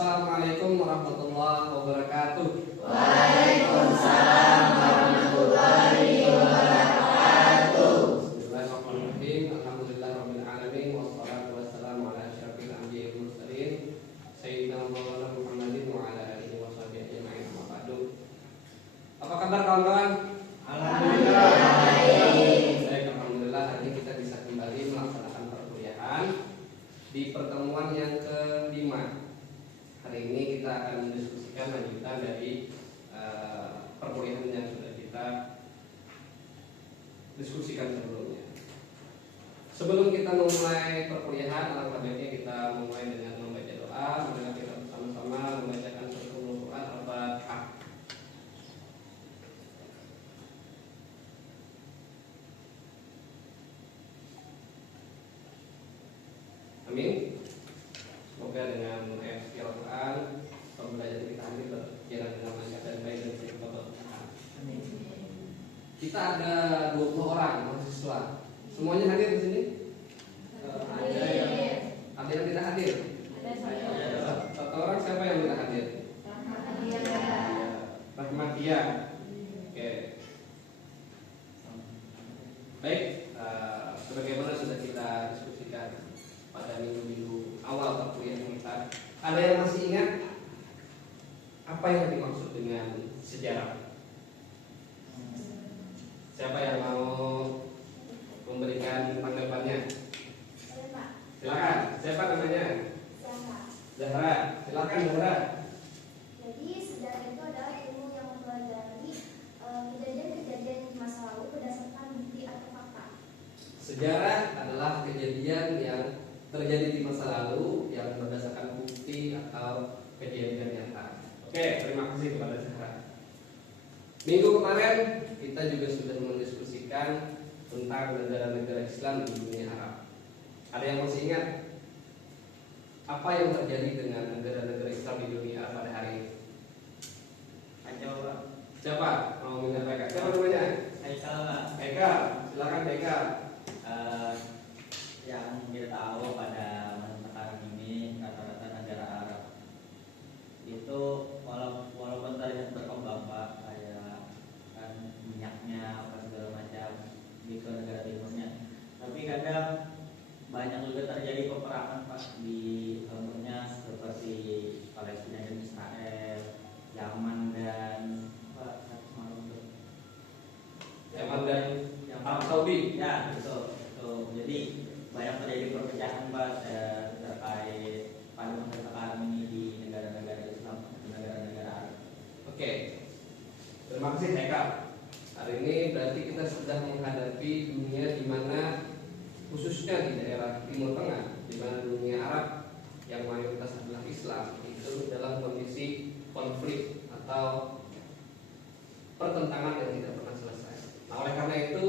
Assalamualaikum warahmatullahi wabarakatuh. Waalaikumsalam warahmatullahi wabarakatuh. Bismillahirrahmanirrahim. Alhamdulillahirabbil alamin wassalatu wassalamu ala asyrafil anbiya'i wal mursalin sayyidina Maulana Muhammadin wa ala alihi washabihi ajma'in. Amma ba'du. Apa kabar kawan-kawan? Alhamdulillah. Baik, alhamdulillah hari ini kita bisa kembali melaksanakan perkuliahan di pertemuan yang kelima. Hari ini kita akan mendiskusikan lanjutan dari perkuliahan yang sudah kita diskusikan sebelumnya. Sebelum kita memulai perkuliahan, alangkah baiknya kita memulai dengan membaca doa. Mari kita bersama-sama membacakan surat Al-Quran Al-Fatihah. Amin. Semoga dengan ayat suci Al-Quran pembelajaran kita nanti berjalan dengan lancar dan baik dan berkah. Amin. Kita ada 20 orang mahasiswa. Semuanya hadir di sini? Ada yang tidak hadir? Satu orang, siapa yang tidak hadir? Rahmatia. Oke. Baik, sebagaimana sudah kita diskusikan pada minggu-minggu awal perkuliahan kita, ada yang masih ingat apa yang dimaksud dengan sejarah? Siapa yang mau memberikan tanggapannya? Silakan. Siapa namanya? Zahra. Silakan Zahra. Jadi sejarah itu adalah ilmu yang mempelajari kejadian-kejadian di masa lalu berdasarkan bukti atau fakta. Sejarah adalah kejadian yang terjadi di masa lalu yang berdasarkan bukti atau kejadian nyata. Oke, terima kasih kepada Zahra. Minggu kemarin kita juga sudah mendiskusikan tentang negara-negara Islam di dunia Arab. Ada yang masih ingat apa yang terjadi dengan negara-negara Islam di dunia Arab pada hari ini? Siapa mau menyampaikan? Siapa namanya? Eka. Silakan Eka. Yang kita tahu pada masa sekarang ini rata-rata negara Arab itu walaupun terlihat berkembang Pak, kayak kan minyaknya apa segala macam di ke negara timurnya, tapi kadang banyak juga terjadi peperangan Pak di timurnya seperti Palestina dan Israel, Yaman dan Yaman dan Arab Saudi. Ya betul. Jadi banyak terjadi perpecahan Pak terkait pada masa sekarang ini di negara-negara Islam, negara-negara Arab. Oke, terima kasih Eka. Hari ini berarti kita sedang menghadapi dunia di mana khususnya di daerah Timur Tengah, di mana dunia Arab yang mayoritas adalah Islam itu dalam kondisi konflik atau pertentangan yang tidak pernah selesai. Nah, oleh karena itu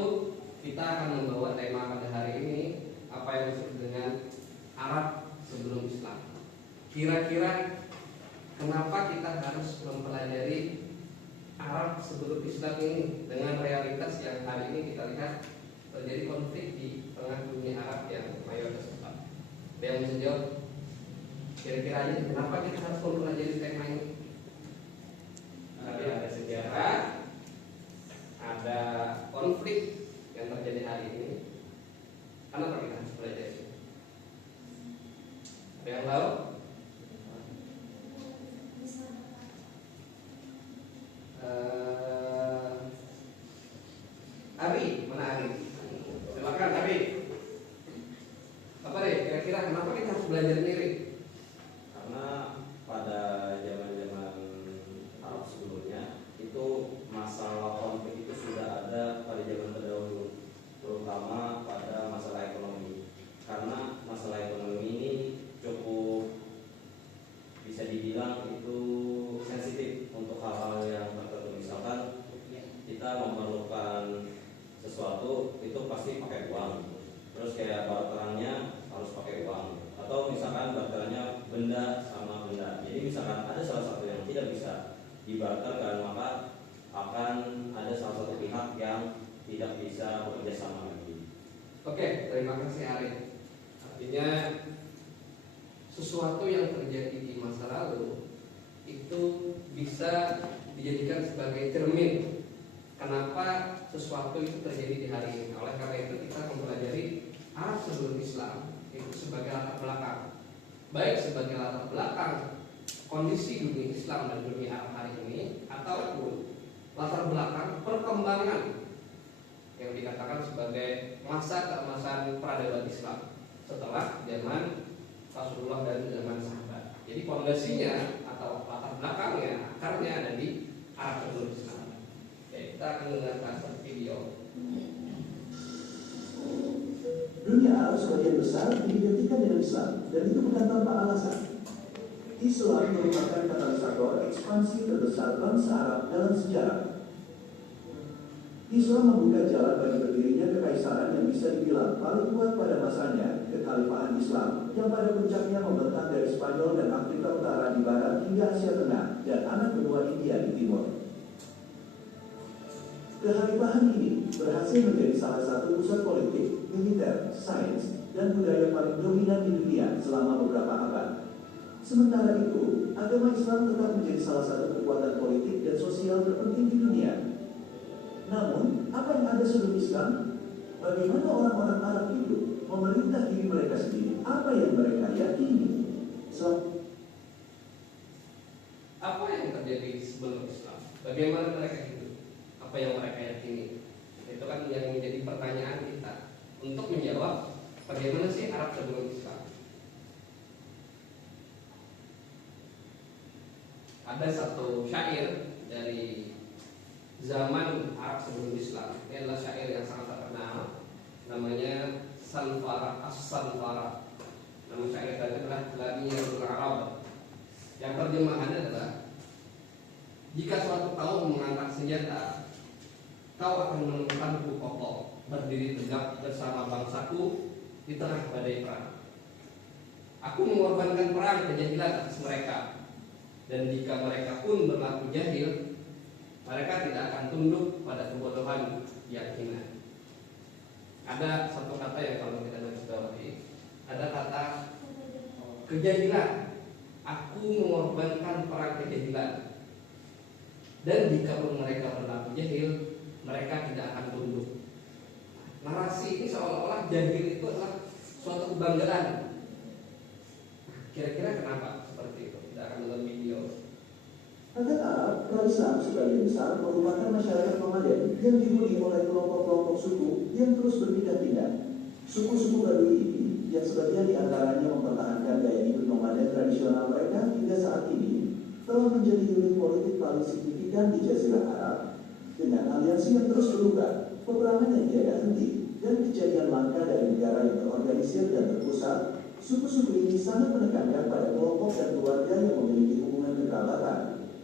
kita akan membawa tema pada hari ini apa yang disebut dengan Arab sebelum Islam. Kira-kira kenapa kita harus mempelajari Arab sebelum Islam ini dengan realitas yang hari ini kita lihat terjadi konflik di tengah dunia Arab yang mayoritas Islam. Ada yang bisa jawab? Kira-kira ini kenapa kita harus mempelajari tema ini? Ada sejarah, ada konflik yang terjadi hari ini. Kenapa kita harus belajar ini? Ada yang tahu? Ari, mana Ari? Silakan Ari. Apa deh? Kira-kira kenapa kita harus belajar ini? Karena pada zaman-zaman Arab sebelumnya itu masalah konflik itu sudah ada pada zaman terdahulu, terutama pada masalah ekonomi. Karena masalah ekonomi ini cukup bisa dibilang itu sensitif untuk hal-hal yang tertentu. Misalkan kita memerlukan sesuatu itu pasti pakai uang, terus kayak barterannya harus pakai uang, atau misalkan barterannya benda sama benda. Jadi misalkan ada salah satu yang tidak bisa dibarterkan, maka akan ada salah satu pihak yang tidak bisa bekerja sama lagi. Oke, terima kasih Ari. Artinya sesuatu yang terjadi di masyarakat lalu itu bisa dijadikan sebagai cermin kenapa sesuatu itu terjadi di hari ini. Oleh karena itu kita mempelajari Arab sebelum Islam itu sebagai latar belakang, baik sebagai latar belakang kondisi dunia Islam dan dunia Arab hari ini, ataupun latar belakang perkembangan yang dikatakan sebagai masa keemasan peradaban Islam setelah zaman Rasulullah dan zaman sahabat. Jadi fondasinya atau latar belakangnya, akarnya ada di Arab sebelum Islam. Oke, kita akan mendengarkan satu video. Dunia Arab sebagian besar diidentikan dengan Islam, dan itu bukan tanpa alasan. Islam merupakan katalisator ekspansi terbesar bangsa Arab dalam sejarah. Islam membuka jalan bagi berdirinya kekaisaran yang bisa dibilang paling kuat pada masanya, kekhalifahan Islam, yang pada puncaknya membentang dari Spanyol dan Afrika Utara di barat hingga Asia Tengah dan anak benua India di timur. Kekhalifahan ini berhasil menjadi salah satu pusat politik, militer, sains, dan budaya paling dominan di dunia selama beberapa abad. Sementara itu, agama Islam tetap menjadi salah satu kekuatan politik dan sosial terpenting di dunia. Namun, apa yang ada sebelum Islam? Bagaimana orang-orang Arab hidup, memerintah diri mereka sendiri? Apa yang mereka yakini? Apa yang terjadi sebelum Islam? Bagaimana mereka hidup? Apa yang mereka yakini? Itu kan yang menjadi pertanyaan kita untuk menjawab bagaimana sih Arab sebelum Islam. Ada satu syair dari zaman Arab sebelum Islam. Ini adalah syair yang sangat terkenal, namanya Sanfara As-Sanfara. Nama syair tadi adalah Lamiyul Arab. Yang terjemahannya adalah, jika suatu kaum mengangkat senjata, kau akan menemukanku kokoh, berdiri tegak bersama bangsaku di tengah badai perang. Aku mengorbankan perang kejahilan atas mereka, dan jika mereka pun berlaku jahil, mereka tidak akan tunduk pada kebodohan yang hina. Ada satu kata yang kalau kita garis bawahi, ada kata kejahilan. Aku mengorbankan perang kejahilan, dan jika pun mereka berlaku jahil, mereka tidak akan tunduk. Narasi ini seolah-olah jahil itu adalah suatu kebanggaan. Kira-kira kenapa seperti itu? Kita akan nonton video. Rakyat Arab, Islam sebagian besar merupakan masyarakat nomaden yang dihuni oleh kelompok-kelompok suku yang terus berpindah-pindah. Suku-suku Badui ini, yang sebagian diantaranya mempertahankan gaya hidup nomaden tradisional mereka hingga saat ini, telah menjadi unit politik paling signifikan di Jazirah Arab. Dengan aliansi yang terus berubah, peperangan yang tiada henti, dan kejadian langka dari negara yang terorganisir dan terpusat, suku-suku ini sangat menekankan pada kelompok dan keluarga yang memiliki hubungan kekerabatan,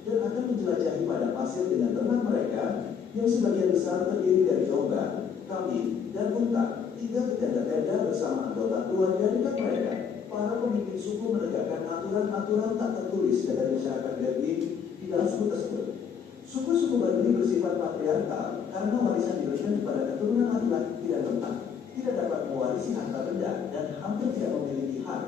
dan akan menjelajahi pada pasir dengan ternak mereka yang sebagian besar terdiri dari domba, kambing, dan unta, hingga ke tenda-tenda bersama anggota keluarga dekat mereka. Para pemimpin suku menegakkan aturan-aturan tak tertulis dari masyarakat Badui di dalam suku tersebut. Suku-suku Badui bersifat patriarkal karena warisan diberikan kepada keturunan laki-laki tidak lengkap, tidak dapat mewarisi harta benda, dan hampir tidak memiliki hak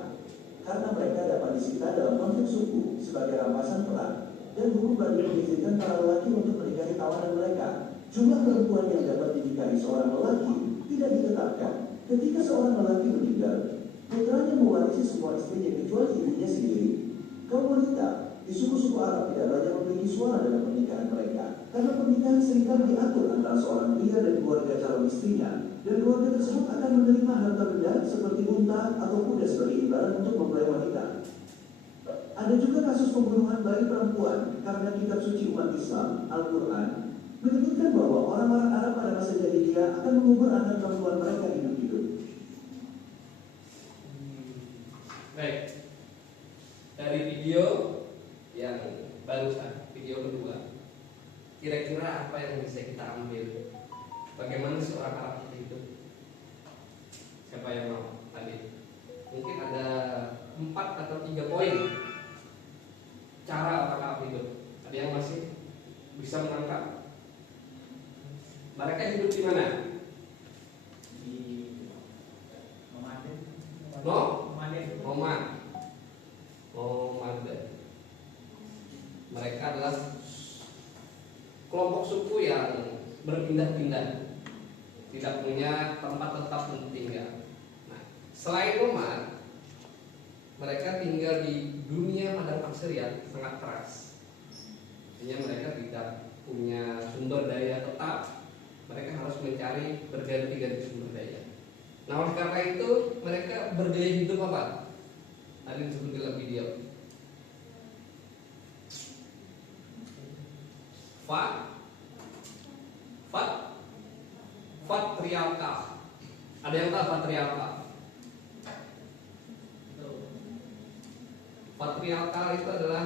karena mereka dapat disita dalam konflik suku sebagai rampasan perang. Dan hukum Badui mengizinkan para lelaki untuk menikahi tawanan mereka. Jumlah perempuan yang dapat dinikahi seorang lelaki tidak ditetapkan. Ketika seorang lelaki meninggal, putranya mewarisi semua istrinya kecuali ibunya sendiri. Kaum wanita di suku-suku Arab tidak banyak memiliki suara dalam pernikahan mereka, karena pernikahan seringkali diatur antara seorang pria dan keluarga calon istrinya, dan keluarga tersebut akan menerima harta benda seperti unta atau kuda sebagai imbalan untuk mempelai wanita. Ada juga kasus pembunuhan bayi perempuan karena kitab suci umat Islam, Al-Quran, menyebutkan bahwa orang-orang Arab pada masa jahiliyah akan mengubur anak perempuan mereka hidup-hidup. Baik, dari video yang barusan, video kedua, kira-kira apa yang bisa kita ambil? Bagaimana seorang Arab itu hidup? Siapa yang mau tadi? Mungkin ada 4 atau 3 poin cara orang Arab hidup. Ada yang masih bisa menangkap? Mereka hidup di mana? Di nomaden. Nomaden. mereka adalah kelompok suku yang berpindah-pindah, tidak punya tempat tetap untuk tinggal. Nah, selain nomad, mereka tinggal di dunia padang pasir yang sangat keras. Artinya mereka tidak punya sumber daya tetap, mereka harus mencari berganti-ganti sumber daya. Nah, oleh karena itu mereka bergaya hidup apa? Tadi disebut dalam video. Patriarkal. Ada yang tahu patriarkal? Patriarkal itu adalah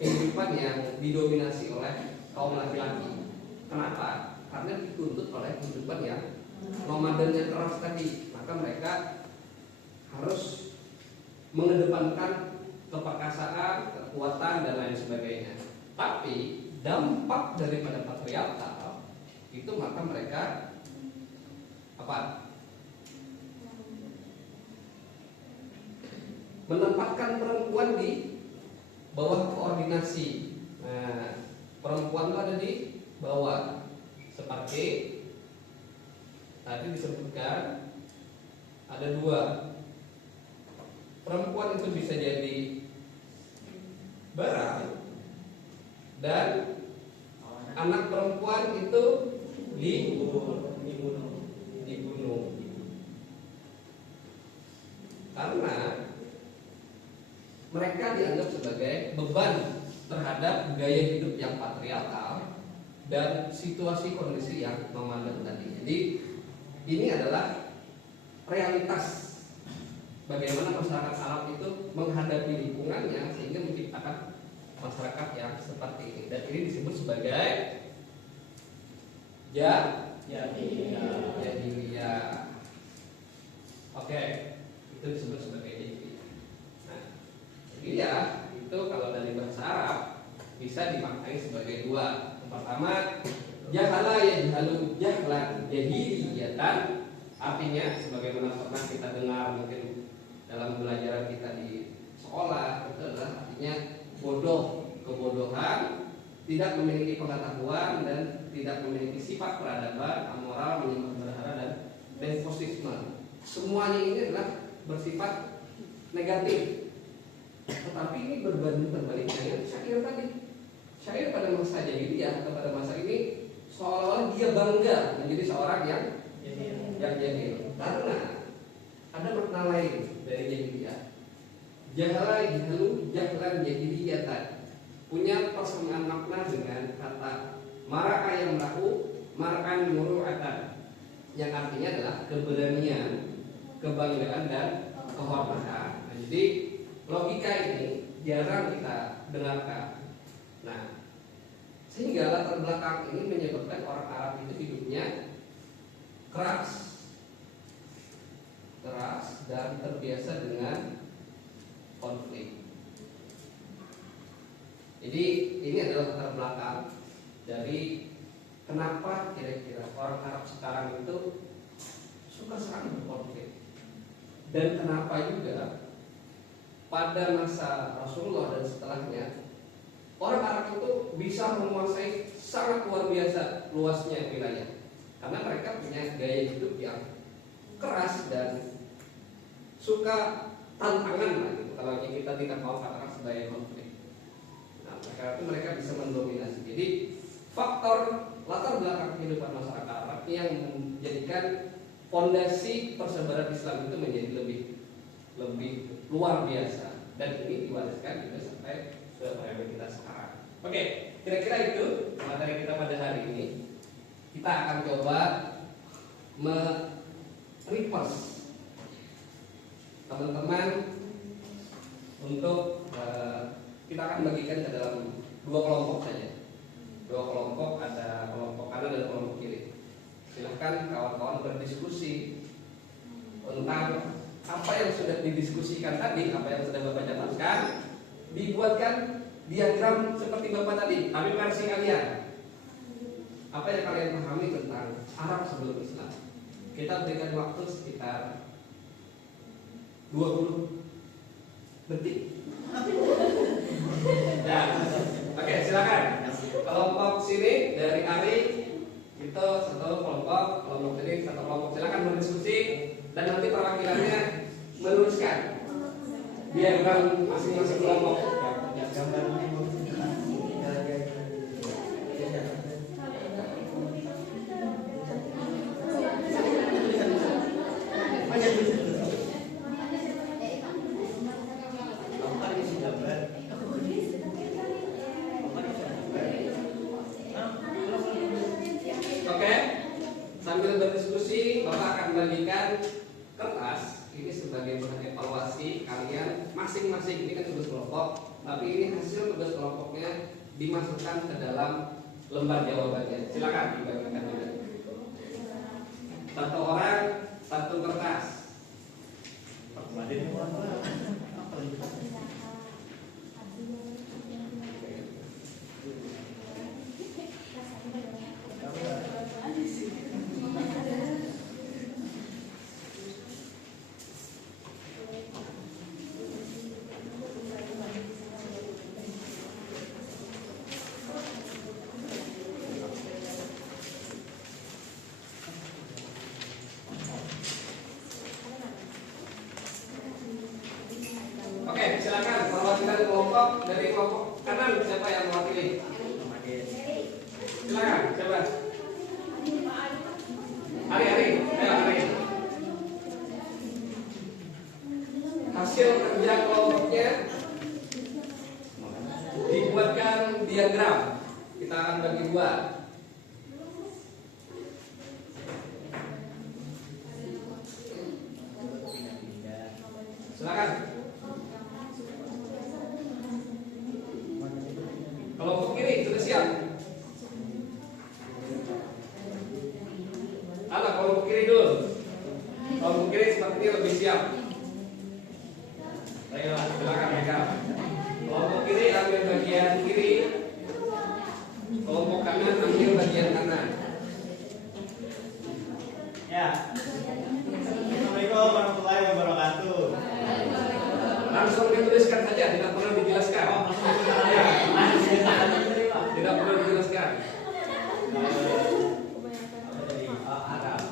kehidupan yang didominasi oleh kaum laki-laki. Kenapa? Karena dituntut oleh kehidupan yang nomaden yang keras tadi. Maka mereka harus mengedepankan keperkasaan, kekuatan dan lain sebagainya. Tapi dampak daripada patriarkal itu maka mereka apa? Menempatkan perempuan di bawah koordinasi. Nah, perempuan itu ada di bawah, seperti tadi disebutkan ada dua. Perempuan itu bisa jadi barang, dan anak perempuan itu dibunuh. Karena mereka dianggap sebagai beban terhadap gaya hidup yang patriarkal dan situasi kondisi yang nomaden tadi. Jadi ini adalah realitas bagaimana masyarakat Arab itu menghadapi lingkungannya sehingga menciptakan masyarakat yang seperti ini. Dan ini disebut sebagai jahiliyah. Oke, itu disebut sebagai jahiliyah. Nah, jahiliyah itu kalau dari bahasa Arab bisa dimaknai sebagai dua. Yang pertama, jahala yajhalu jahlan jahiliyatan, artinya sebagaimana pernah kita dengar mungkin dalam pelajaran kita di sekolah, itu adalah artinya bodoh, kebodohan, tidak memiliki pengetahuan dan tidak memiliki sifat peradaban, amoral, menyembah berhala dan desposisme. Semuanya ini adalah bersifat negatif. Tetapi ini berbanding terbalik dengan syair tadi. Syair pada masa jahiliyah atau pada masa ini seolah-olah dia bangga menjadi seorang yang jahil. Karena ada makna lain dari jahiliyah. Jahala yajhalu jahlan jahiliyatan, punya persamaan makna dengan kata maraka yang melaku markan muru'atan, yang artinya adalah keberanian, kebanggaan dan kehormatan. Nah, jadi logika ini jarang kita dengarkan. Nah, sehingga latar belakang ini menyebabkan orang Arab itu hidupnya keras dan terbiasa dengan konflik. Jadi ini adalah latar belakang dari kenapa kira-kira orang Arab sekarang itu suka sekali berkonflik, dan kenapa juga pada masa Rasulullah dan setelahnya orang Arab itu bisa menguasai sangat luar biasa luasnya wilayah, karena mereka punya gaya hidup yang keras dan suka tantangan lah gitu. Kalau kita tidak mau katakan sebagai konflik, nah karena itu mereka bisa mendominasi. Jadi faktor latar belakang kehidupan masyarakat Arab yang menjadikan fondasi persebaran Islam itu menjadi lebih luar biasa, dan ini diwariskan juga sampai ke periode kita sekarang. Oke, kira-kira itu materi kita pada hari ini. Kita akan coba reverse teman-teman untuk kita akan bagikan ke dalam dua kelompok saja. Dua kelompok, ada kelompok kanan dan kelompok kiri. Silahkan kawan-kawan berdiskusi tentang apa yang sudah didiskusikan tadi, apa yang sudah Bapak catatkan, dibuatkan diagram seperti Bapak tadi, tapi versi kalian. Apa yang kalian pahami tentang Arab sebelum Islam? Kita berikan waktu sekitar 20 detik. silakan. Kelompok sini dari Ari itu satu kelompok, kelompok ini satu kelompok. Silakan berdiskusi dan nanti perwakilannya menuliskan diagram masing-masing kelompok. Oke, sambil berdiskusi, Bapak akan bagikan kertas ini sebagai bahan evaluasi kalian masing-masing. Ini kan tugas kelompok, tapi ini hasil tugas kelompoknya dimasukkan ke dalam lembar jawabannya. Silakan dibagikan juga. Satu orang, satu kertas. Oke, silakan perwakilan kelompok dari kelompok kanan siapa yang mewakili? Silakan, coba. Ari, ayo Ari. Hasil kerja kelompoknya dibuatkan diagram. Kita akan bagi dua. Silakan. Kelompok kiri sudah siap. Anak kelompok kiri dulu. Kelompok kiri sepertinya lebih siap. Ayo, silakan mereka. Kelompok kiri ambil bagian kiri. Kelompok kanan ambil bagian kanan. Ya. Assalamualaikum warahmatullahi wabarakatuh. Langsung dituliskan saja, tidak perlu dijelaskan. Ya, tidak perlu dijelaskan. Arab.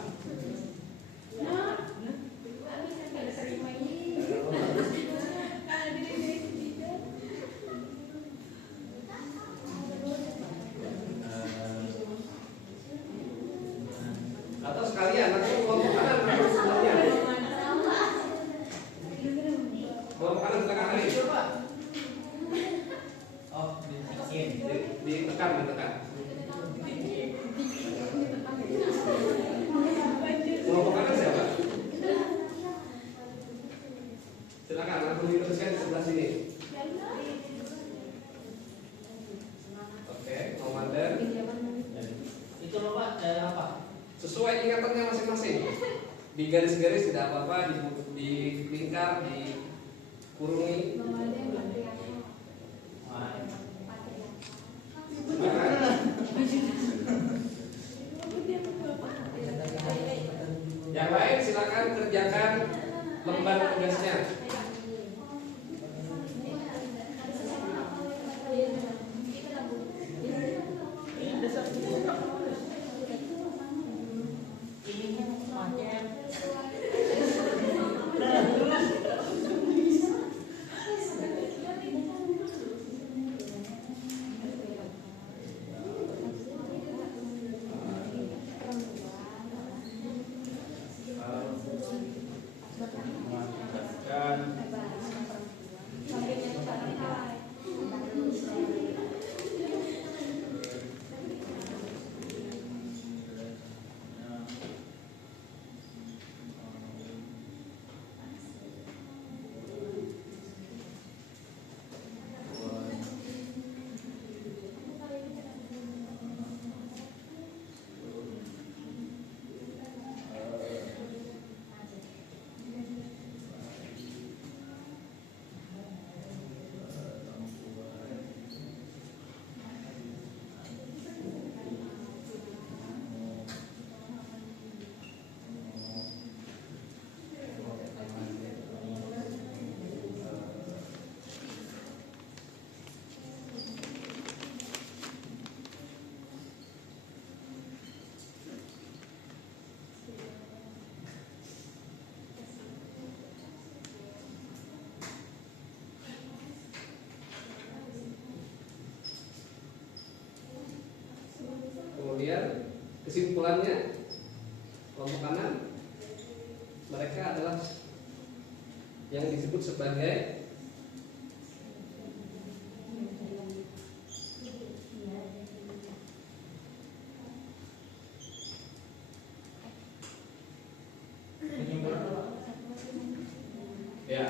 Atau sekalian, nanti kelompok kanan ambil sebenarnya. Kelompok kanan silakan Ari. Oh, Ditekan. Kelompok kanan siapa? Silakan langsung dituliskan di sebelah sini. Oke, komandan. Itu loh Pak, apa? Sesuai ingatannya masing-masing. Di garis-garis tidak apa-apa, di lingkar, dikurungi. Yang lain silakan kerjakan lembar tugasnya. Dan Kesimpulannya, kelompok kanan mereka adalah yang disebut sebagai ya.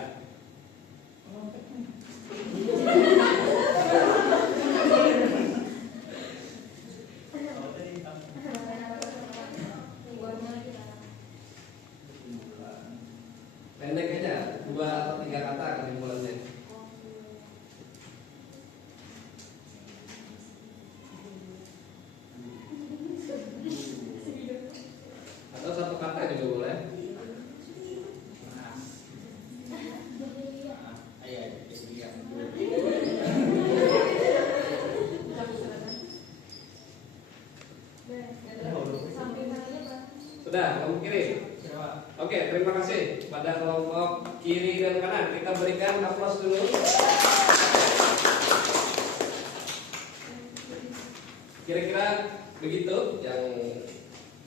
Pendek aja, 2 atau 3 kata kesimpulannya. Atau 1 kata juga boleh. Sudah, kelompok kiri. Oke, terima kasih pada kelompok kiri dan kanan. Kita berikan aplaus dulu. Kira-kira begitu yang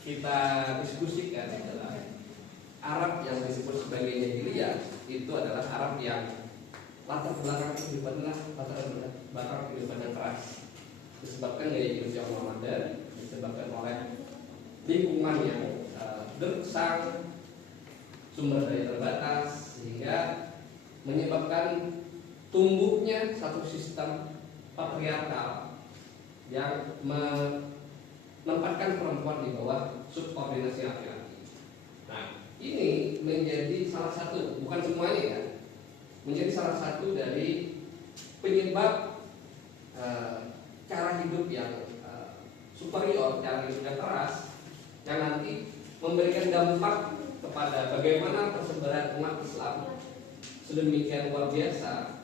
kita diskusikan adalah Arab yang disebut sebagai jahiliyah itu adalah Arab yang latar belakang kehidupannya latar belakang kehidupan yang keras, disebabkan gaya hidup yang nomaden, disebabkan oleh lingkungan yang gersang, sumber daya terbatas, sehingga menyebabkan tumbuhnya satu sistem patriarkal yang menempatkan perempuan di bawah subordinasi laki-laki. Nah, ini menjadi salah satu, bukan semuanya ya, menjadi salah satu dari penyebab cara hidup yang superior, cara hidup yang keras, yang nanti memberikan dampak kepada bagaimana persebaran umat Islam sedemikian luar biasa,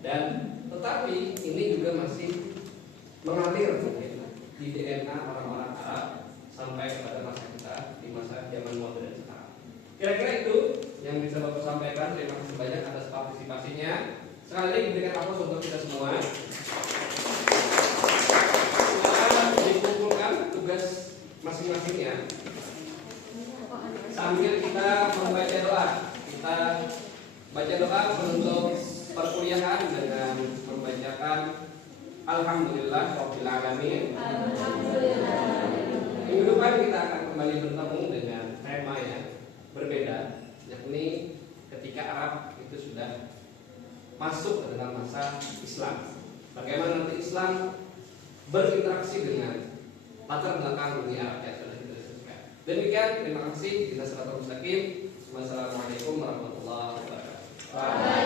dan tetapi ini juga masih mengalir di DNA orang-orang Arab sampai kepada masa kita di masa zaman modern sekarang. Kira-kira itu yang bisa Bapak sampaikan. Terima kasih banyak atas partisipasinya. Sekali lagi berikan aplaus untuk kita semua. Sekarang dikumpulkan tugas masing-masingnya sambil kita membaca doa. Kita baca doa untuk perkuliahan dengan membacakan Alhamdulillah Rabbil Alamin. Minggu depan kita akan kembali bertemu dengan tema yang berbeda, yakni ketika Arab itu sudah masuk ke dalam masa Islam. Bagaimana nanti Islam berinteraksi dengan latar belakang dunia Arab yang sudah kita diskusikan. Demikian, terima kasih. Kita selalu mustaqim. Wassalamualaikum warahmatullahi wabarakatuh.